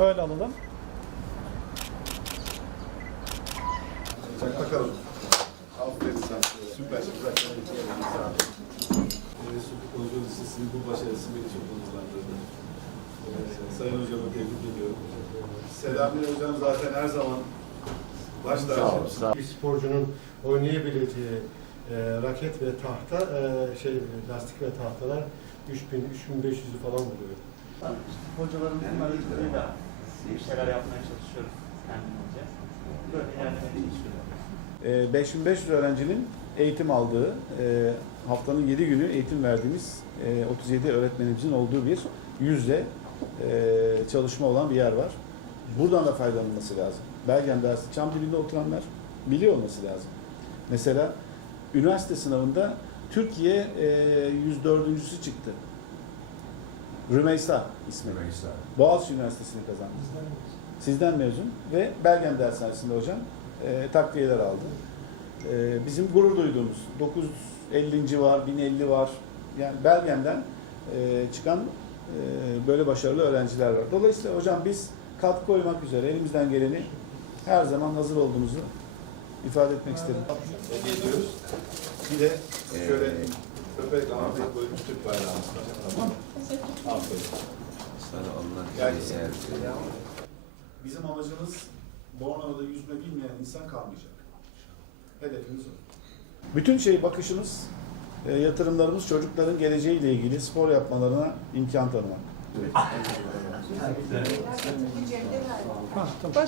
Öyle alalım. Çak bakalım. Aferin sana. Süper süper. Mesut Futbolcu Lisesi'nin bu başarısı beni çok onurlandırdı. Ee, Sayın Hocam'a tebrik ediyorum. Selami Hocam zaten her zaman baş tacı. Bir sporcunun oynayabileceği e, raket ve tahta, e, şey lastik ve tahtalar 3000 3500'ü falan buluyor. Hocalarımızın aracılığıyla bir şeyler yapmaya çalışıyoruz kendimizce. Böyle ilerlemeye çalışıyoruz. Ee, 5500 öğrencinin eğitim aldığı, e, haftanın 7 günü eğitim verdiğimiz e, 37 öğretmenimizin olduğu bir yüzde e, çalışma olan bir yer var. Buradan da faydalanılması lazım. Belgen dersi çam dibinde oturanlar biliyor olması lazım. Mesela üniversite sınavında Türkiye e, 104.sü çıktı. Rümeysa ismi. Boğaziçi Üniversitesi'ni kazandı. Sizden mezun ve Belgen Dershanesi'nde hocam e, takviyeler aldı. E, bizim gurur duyduğumuz 950. var, 1050 var. Yani Belgen'den e, çıkan e, böyle başarılı öğrenciler var. Dolayısıyla hocam biz katkı koymak üzere elimizden geleni her zaman hazır olduğumuzu ifade etmek istedim. Hediye ediyoruz. Bir de şöyle köpek ağzına koymuş Türk bayrağımız var. Tamam mı? Aferin. Sana onlar Yani- şey eğer Bizim amacımız Bornova'da yüzme bilmeyen insan kalmayacak. Hedefimiz o. Bütün şey bakışımız, e, yatırımlarımız çocukların geleceğiyle ilgili spor yapmalarına imkan tanımak. Başka